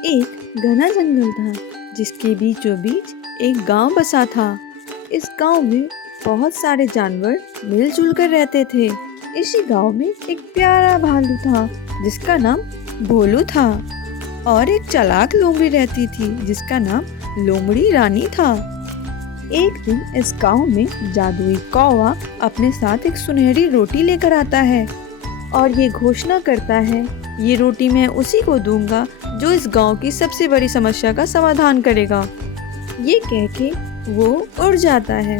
एक घना जंगल था जिसके बीचों बीच एक गांव बसा था। इस गांव में बहुत सारे जानवर मिलजुल कर रहते थे। इसी गांव में एक प्यारा भालू था जिसका नाम भोलू था और एक चालाक लोमड़ी रहती थी जिसका नाम लोमड़ी रानी था। एक दिन इस गांव में जादुई कौवा अपने साथ एक सुनहरी रोटी लेकर आता है और ये घोषणा करता है, ये रोटी मैं उसी को दूंगा जो इस गांव की सबसे बड़ी समस्या का समाधान करेगा। ये कह के वो उड़ जाता है।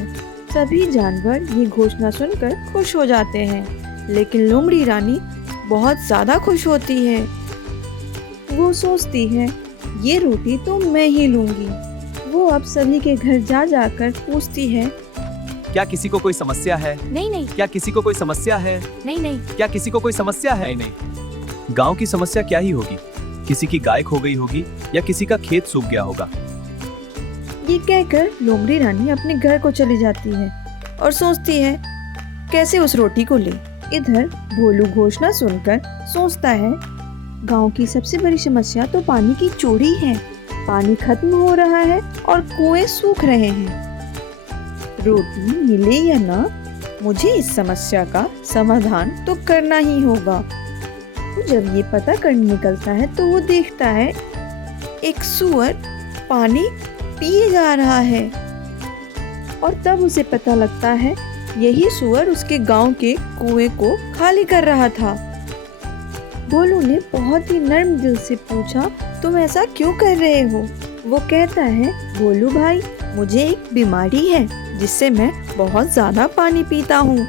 सभी जानवर ये घोषणा सुनकर खुश हो जाते हैं, लेकिन लोमड़ी रानी बहुत ज्यादा खुश होती है। वो सोचती है, ये रोटी तो मैं ही लूंगी। वो अब सभी के घर जा जाकर पूछती है, क्या किसी को कोई समस्या है? नहीं नहीं क्या किसी को कोई समस्या है? नहीं नहीं क्या किसी को कोई समस्या है? नहीं। गांव की समस्या क्या ही होगी? किसी की गाय खो गई होगी या किसी का खेत सूख गया होगा। ये कहकर लोमड़ी रानी अपने घर को चली जाती है और सोचती है कैसे उस रोटी को ले। इधर भोलू घोषणा सुनकर सोचता है, गांव की सबसे बड़ी समस्या तो पानी की चोरी है। पानी खत्म हो रहा है और कुएं सूख रहे हैं। रोटी मिले या ना, मुझे इस समस्या का समाधान तो करना ही होगा। तो जब ये पता करने निकलता है तो वो देखता है एक सूअर पानी पिए जा रहा है और तब उसे पता लगता है यही सूअर उसके गांव के कुएं को खाली कर रहा था। भोलू ने बहुत ही नर्म दिल से पूछा, तुम ऐसा क्यों कर रहे हो? वो कहता है, भोलू भाई, मुझे एक बीमारी है जिससे मैं बहुत ज्यादा पानी पीता हूँ।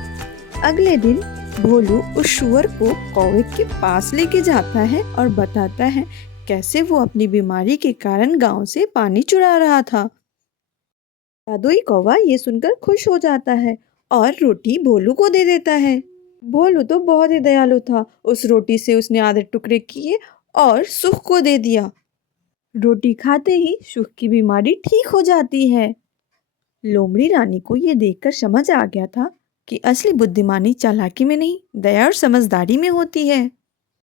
अगले दिन भोलू उस सूअर को कौवे के पास लेके जाता है और बताता है कैसे वो अपनी बीमारी के कारण गांव से पानी चुरा रहा था। जादुई कौवा ये सुनकर खुश हो जाता है और रोटी भोलू को दे देता है। भोलू तो बहुत ही दयालु था। उस रोटी से उसने आधे टुकड़े किए और सुख को दे दिया। रोटी खाते ही सुख की बीमारी ठीक हो जाती है। लोमड़ी रानी को ये देखकर समझ आ गया था कि असली बुद्धिमानी चालाकी में नहीं, दया और समझदारी में होती है।